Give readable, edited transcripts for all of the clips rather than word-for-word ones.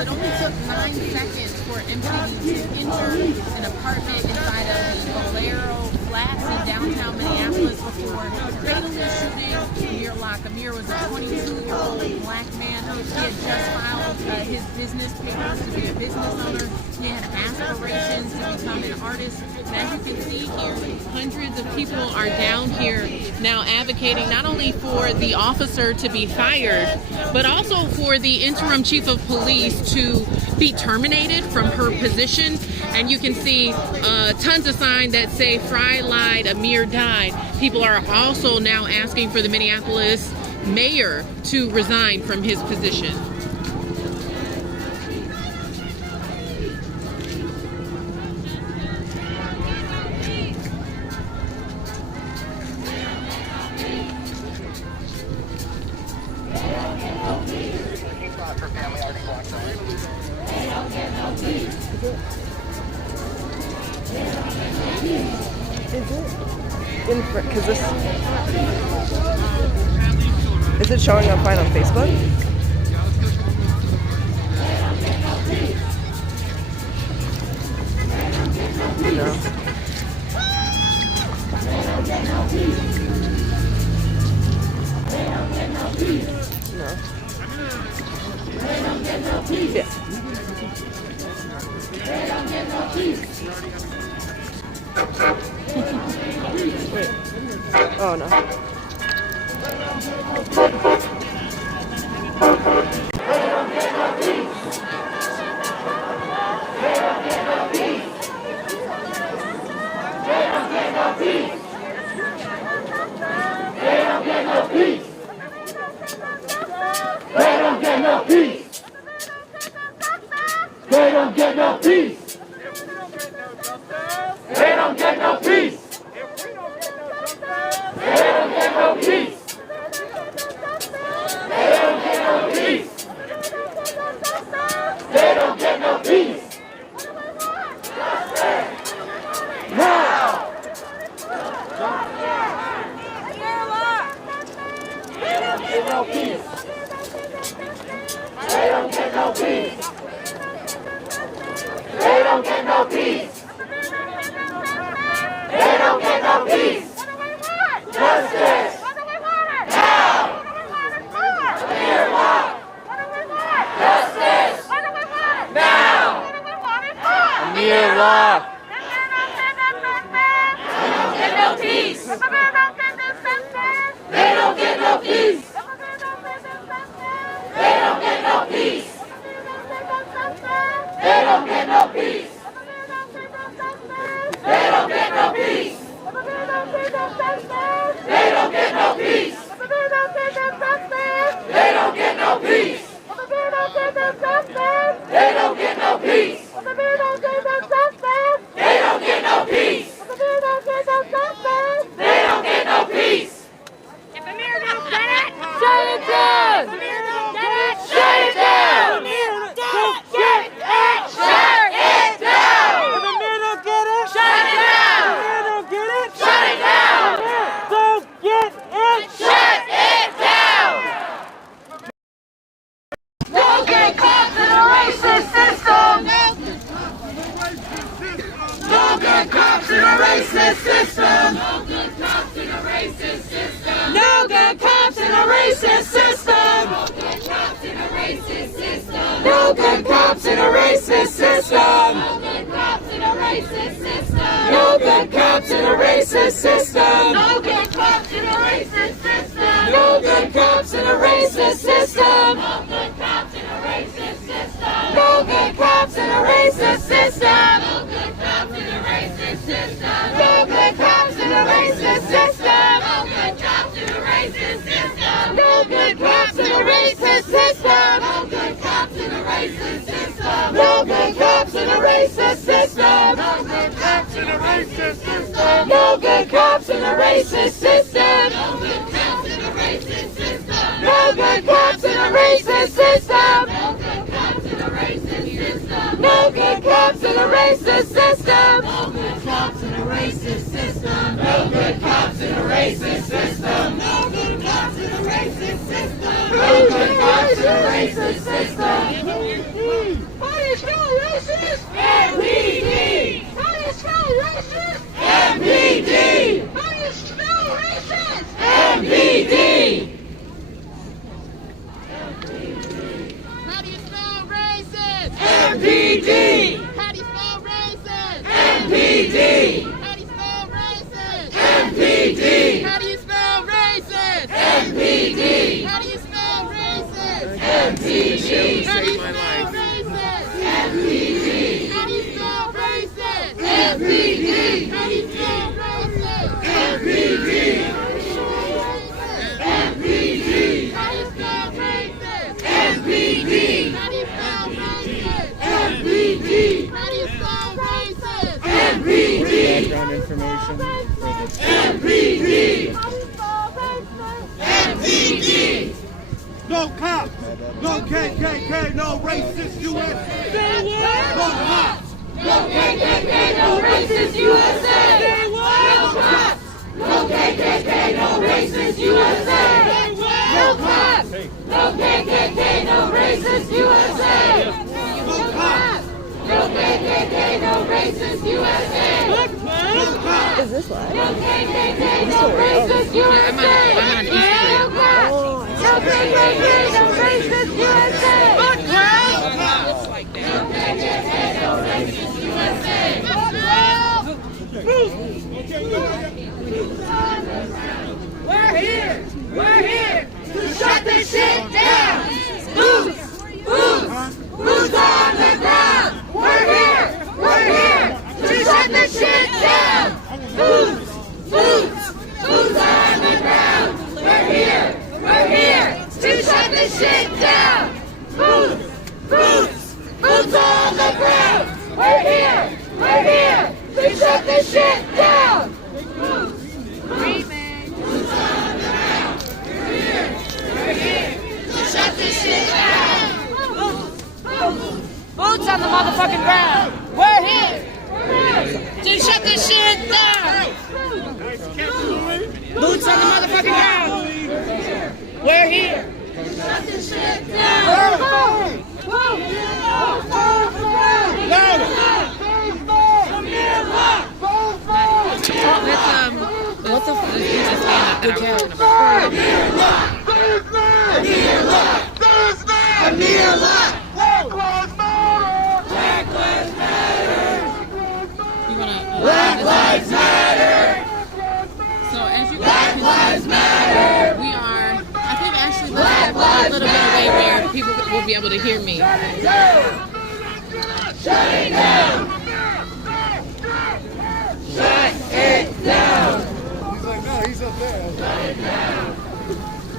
It only took 9 seconds for MPD to enter an apartment inside of the Bolero Flats in downtown Minneapolis before fatally shooting Amir Locke. Amir was a 22-year-old black man. He had just filed his business papers to be a business owner. He had aspirations to become an artist. And as you can see here, hundreds of people are down here now advocating not only for the officer to be fired, but also for the interim chief of police to be terminated from her position. And you can see tons of signs that say "Fry lied, Amir died." People are also now asking for the Minneapolis mayor to resign from his position. Because this is it showing up fine on Facebook? No. Yeah. Wait. Oh no. They don't get no peace. They don't get no peace. They don't get no peace. They don't get no peace. They don't get no peace. They don't get no peace. They don't get no peace. They don't get no peace. They don't get no peace. They don't get no peace. Now! They don't get no peace. They don't get no peace. They don't get no peace. They don't get no peace. Justice. Now. Amir Locke. Justice. Now. Amir Locke. They don't get no peace. They don't get no peace. They don't get no peace. They don't get no peace. They don't get no peace. They don't get no peace. They don't get no peace. They don't get no peace. They don't get no peace. They don't get no peace. If Amir don't get it, shut it down. If Amir don't get it, Shut it down. Amir Don't get it. Shut it down. If Amir don't get it, Shut it down. If Amir don't get it, Shut it down. don't get it. Shut it down. Don't get caught in a racist system. Don't get cops in a racist system. No good cops in a racist system. No good cops in a racist system. No good cops in a racist system. No good cops in a racist system. No good cops in a racist system. No good cops in a racist system. No good cops in a racist system. No good cops in a racist system. No good cops in a racist system. No good cops in a racist system. No good cops in a racist system. No good cops in a racist system. No good cops in a racist system. No good cops in a racist system. No good cops in a racist system. No good cops in a racist system. MPD. Saved my life. MPD. MPD. MPD. MPD. MPD. MPD. MPD. Background information. MPD. MPD. No cops, no KKK, no racist USA. No cops, No KKK, no racist USA. No cops. No KKK, no racist USA. No cops. No KKK, no racist USA. no cops, No KKK, no racist USA. no cops. Is this live? No KKK, no racist USA. I'm on Instagram. No KKK, no racist USA. Looks like that. KKK, no racist USA. We're here to shut this shit down. Boots on the ground. We're here to shut this shit down. Boots on the ground. We're here to shut this shit down. Boots on the ground. We're here to shut this shit down. Shut this shit down! Boots on the motherfucking ground. We're here to shut this shit down. Boots on the motherfucking ground. We're here. Shut this shit down! What the fuck? Good job. Amir Locke! You wanna, Black Lives Matter! so as you guys can see, we are, I think actually let's go a little bit away where people will be able to hear me. Shut it down! Shut it down! He's like, no, he's up there. Shut it down!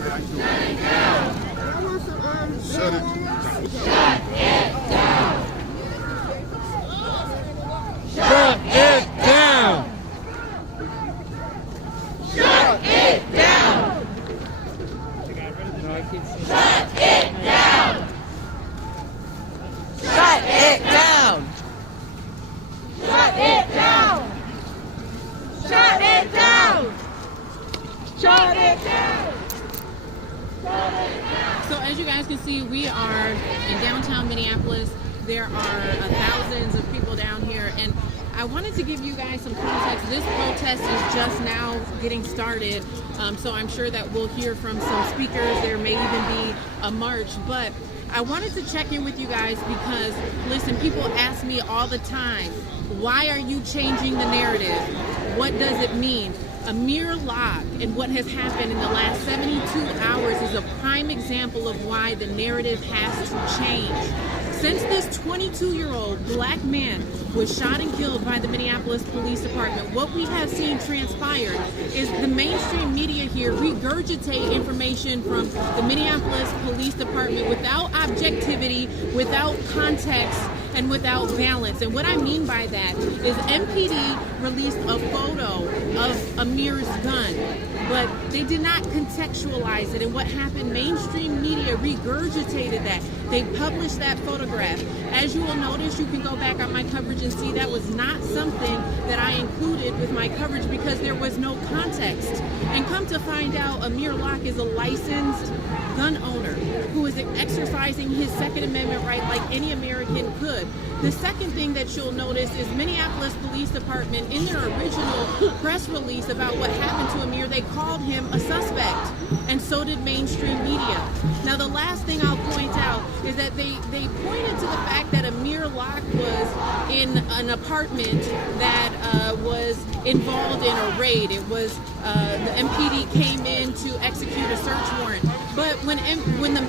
Shut it down! Shut it. Shut it down! Shut it down! Shut it down! Shut it down! Shut it down! Shut it down! Shut it down! Shut it down! So as you guys can see, we are in downtown Minneapolis. There are thousands of people down here, and I wanted to give you guys some context. This protest is just now getting started, so I'm sure that we'll hear from some speakers. There may even be a march, but I wanted to check in with you guys because, listen, people ask me all the time, why are you changing the narrative? What does it mean? Amir Locke and what has happened in the last 72 hours is a prime example of why the narrative has to change. Since this 22-year-old black man was shot and killed by the Minneapolis Police Department, what we have seen transpire is the mainstream media here regurgitate information from the Minneapolis Police Department without objectivity, without context, and without balance. And what I mean by that is MPD released a photo of Amir's gun, but they did not contextualize it. And what happened, mainstream media regurgitated that. They published that photograph. As you will notice, you can go back on my coverage and see that was not something that I included with my coverage because there was no context. And come to find out, Amir Locke is a licensed gun owner who is exercising his Second Amendment right like any American could. The second thing that you'll notice is Minneapolis Police Department, in their original press release about what happened to Amir, they called him a suspect, and so did mainstream media. Now, the last thing I'll point out is that they pointed to the fact that Amir Locke was in an apartment that was involved in a raid. It was the MPD came in to execute a search warrant. But when the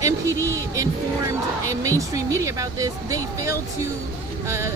MPD informed and mainstream media about this, they failed to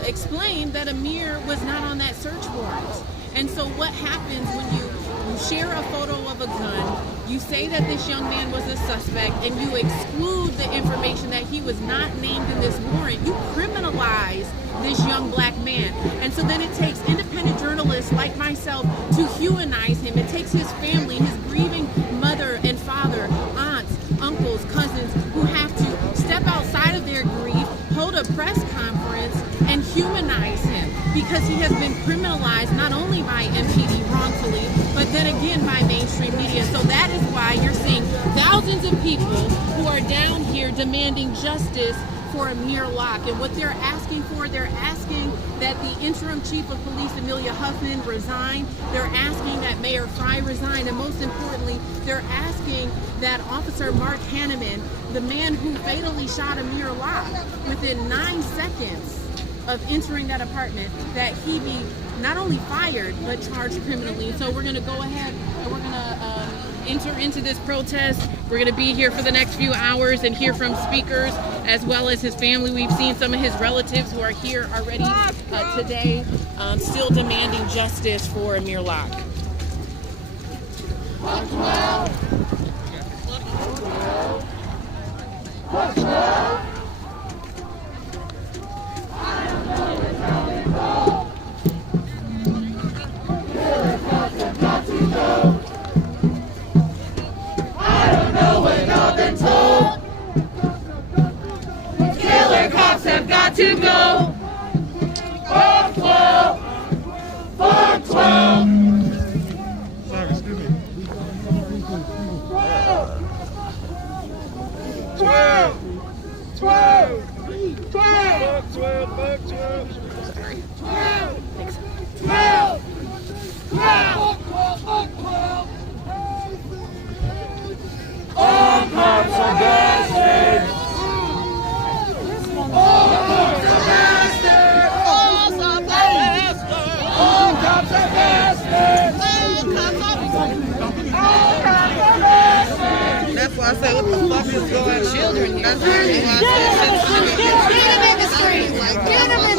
explain that Amir was not on that search warrant. And so what happens when you share a photo of a gun, you say that this young man was a suspect, and you exclude the information that he was not named in this warrant, you criminalize this young black man. And so then it takes independent journalists like myself to humanize him. It takes his family, his grieving mother and father, aunts, uncles, cousins, who have to step outside of their grief, hold a press conference, and humanize him, because he has been criminalized not only by MPD wrongfully, but then again by mainstream media. So that is why you're seeing thousands of people who are down here demanding justice for Amir Locke. And what they're asking for, they're asking that the interim chief of police, Amelia Huffman, resign. They're asking that Mayor Fry resign. And most importantly, they're asking that Officer Mark Hanneman, the man who fatally shot Amir Locke within 9 seconds of entering that apartment, that he be not only fired, but charged criminally. So we're going to go ahead and we're going to enter into this protest. We're going to be here for the next few hours and hear from speakers as well as his family. We've seen some of his relatives who are here already today, still demanding justice for Amir Locke. To go. Fuck 12. Fuck 12. Sorry, excuse me. 12. 12. 12. 12, 12, 12. 12. 12. 12. All cops are bastards. All cops are bastards. All cops are bastards. All cops are bastards. That's why I say, what the fuck is going on? Children here. That's why Get him in the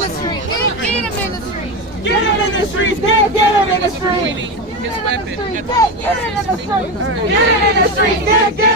street. Get him in the street. Get him in the street. Get him in the street. His weapon. Get him in the street. Get him in the streets. Get him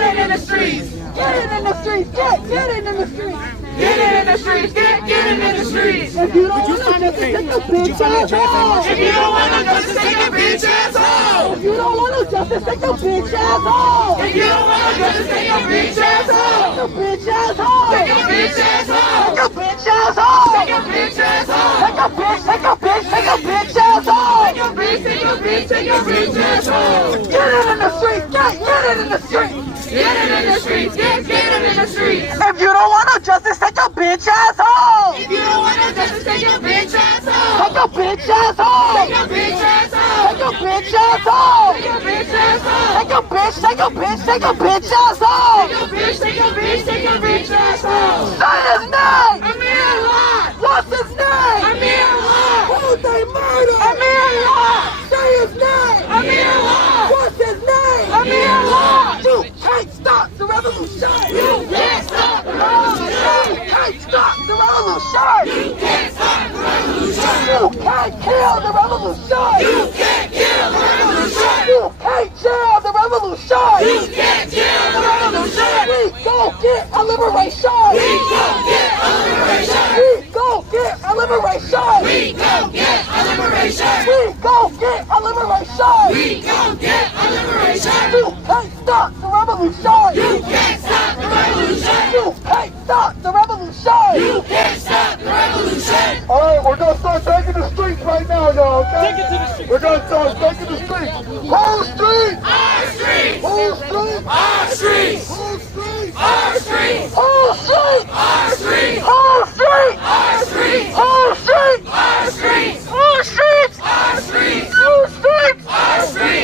in the streets. Get him in the streets. Get him in the streets. Get him in the streets. If you don't want to just take a bitch ass home. If you don't want to just take a bitch ass home. If you don't want to just take a bitch ass home. If you don't want to just take a bitch ass home. Take a bitch ass home. Take a bitch ass home. Take a bitch ass home. Take a bitch ass home. Take a bitch. Take a bitch. Take a bitch ass home. Take a bitch. Take a bitch. Take a bitch ass home. Get it in the streets. Get it in the streets. Get it in the streets. Get it in the streets. If you don't want no justice, take a bitch ass home. If you don't want no justice, take a bitch ass home. Take a bitch ass home. Take a bitch ass home. Take a bitch ass home. Take a bitch ass home. Take a bitch. Take a bitch. Take a bitch ass home. Take a bitch. Take a bitch. Take a bitch ass home. Say his name. Amir Locke. What's his name? Amir Locke. Who they murder? Amir Locke. Say his name. Amir Locke. What's his name? Amir Locke. You can't stop the revolution. You can't stop the revolution. You can't stop the revolution. You can't stop the revolution. You can't kill the revolution. You can't kill the revolution. You can't jail the revolution. You can't jail the revolution. We gon' get a liberation. We gon' get a liberation. We gon' get a liberation. We gon' get a liberation. We gon' get a liberation. We gon' get a liberation. You can't stop the revolution. You can't stop the revolution. You can't stop the revolution. You can't stop the revolution. All right, we're going to start taking the streets right now, y'all, okay? Take it to the street. We're going to start taking the streets. Whole street. Our street. Whole street. Our street. Whole street. Our street. Whole street. Our street. Whole street. Our street. Whole street. Our street. Whole street. Our street. Whole street. Our street.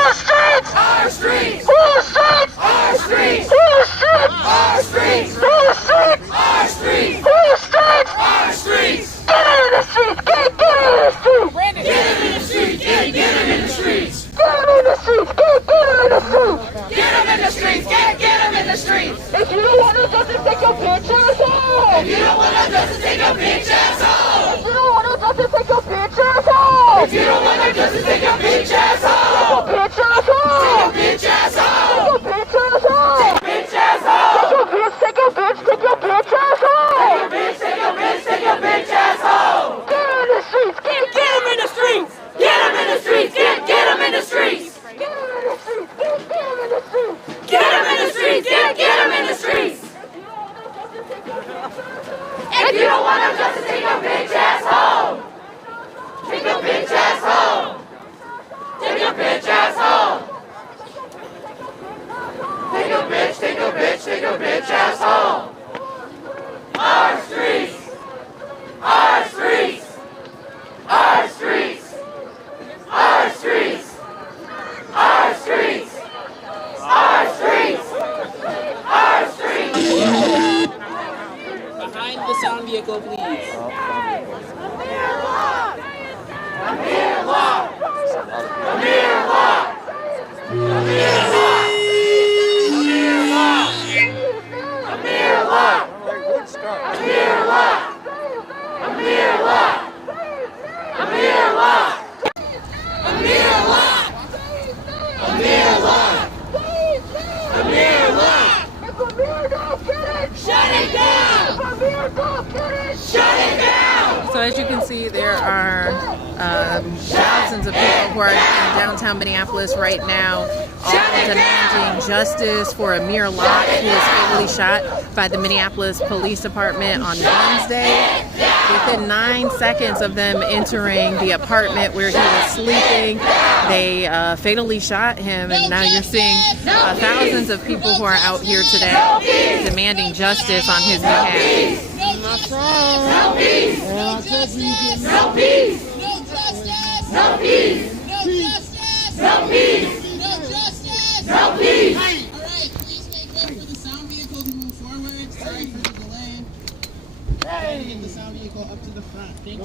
Whole street. Our street. Whole street. Our street. Whole street. Our street. Whole street. Our street. Whole street. Our street. Whole street. Our street. Get in the streets. Get in the streets. Get him in the street. Get him in the streets. Get in the streets. Get in the streets. Get him in the street. streets, get him in the streets. If you don't want us to take your bitch ass home. If you don't want us to take your bitch ass home. If you don't want us to take your bitch ass home. If you don't want us to take your bitch ass home. Take your bitch ass home. Take your bitch ass home. Take your bitch ass home. Bitch ass home. Take your bitch, take your bitch, take your bitch ass home. Take your bitch, take your bitch ass home. Get him in the streets, get him in the streets. Get him in the streets, get him in the streets. Get him in the streets, get him in the streets. Get him in the streets, get him in the streets. If you don't want us to take your bitch ass home. Take your bitch ass home. Take your bitch ass home. Take your bitch ass home. Our streets. Our streets. Our streets. Our streets. Our streets. Our streets. Our streets. Behind the sound vehicle, please. Amir Locke. Amir Locke. Amir Locke. Amir Locke. Amir Locke. Amir Locke. Amir Locke. Amir Locke. Amir Locke. Amir Locke. Amir Locke. Amir Locke. If Amir don't get it, Shut it down. if Amir don't get it, Shut it down. So as you can see, there are thousands of people who are in downtown Minneapolis right now, all demanding justice for Amir Locke, who was fatally shot by the Minneapolis Police Department on Wednesday. Within 9 seconds of them entering the apartment where he was sleeping, they fatally shot him, and now you're seeing thousands of people who are out here today demanding justice on his behalf. No peace. No peace. No peace. No peace. No peace. No peace. All right, please make way for the sound vehicle to move forward. Sorry for the delay. Try to get the sound vehicle up to the front. Thank you.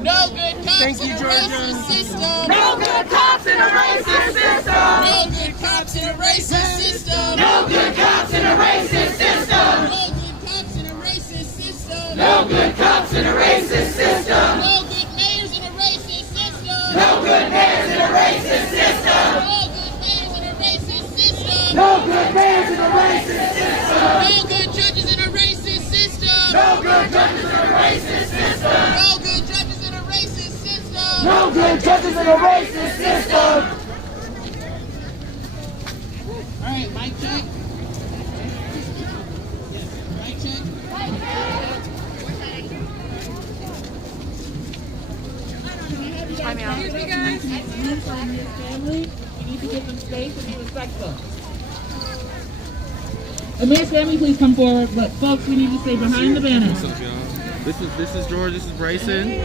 No good cops in a racist system. No good cops in a racist system. No good cops in a racist system. No good cops in a racist system. No good cops in a racist system. No good mayors in a racist system. No good mayors in a racist system. No good mayors in a racist system. No good mayors in a racist system. No good judges in a racist system. No good judges in a racist system. No good judges in a racist system. All right, mic check. Mic check. Amir's family, please come forward. But folks, we need to stay behind the banner. This is George. This is Bryson.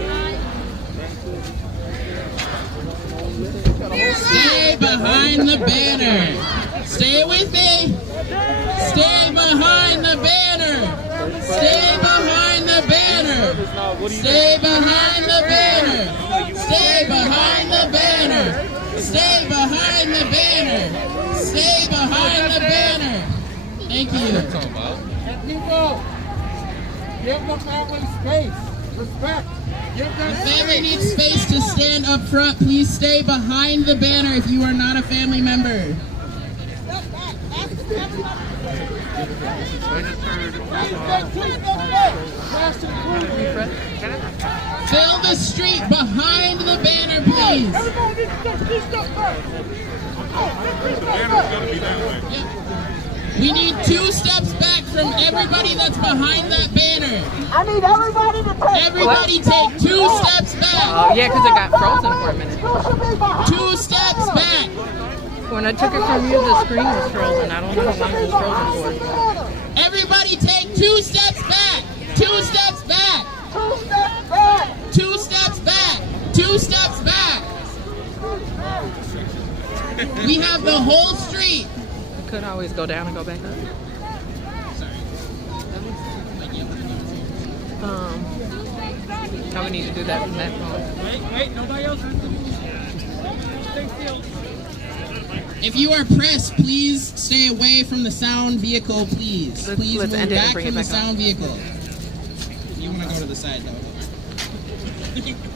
Stay behind the banner. Stay with me. Stay behind the banner. Stay behind the banner. Stay behind the banner. Stay behind the banner. Stay behind the banner. Stay behind the banner. Thank you. People, give the family space. Respect. Give them The family needs space to stand up front. Please stay behind the banner if you are not a family member. Fill the street behind the banner, please. We need 2 steps back from everybody that's behind that banner. I need everybody to take. Everybody take 2 steps back. Oh, yeah, because it got frozen for a minute. 2 steps back. When I took it from you, the screen was frozen. I don't know how long it was frozen for. Everybody take 2 steps back. 2 steps back. 2 steps back. 2 steps back. 2 steps back. We have the whole street. I could always go down and go back up. Oh, we need to do that from that phone. Wait, nobody else. Stay still. If you are pressed, please stay away from the sound vehicle, please. Please let's move end it and back bring from it the back on. sound vehicle. You want to go to the side, though.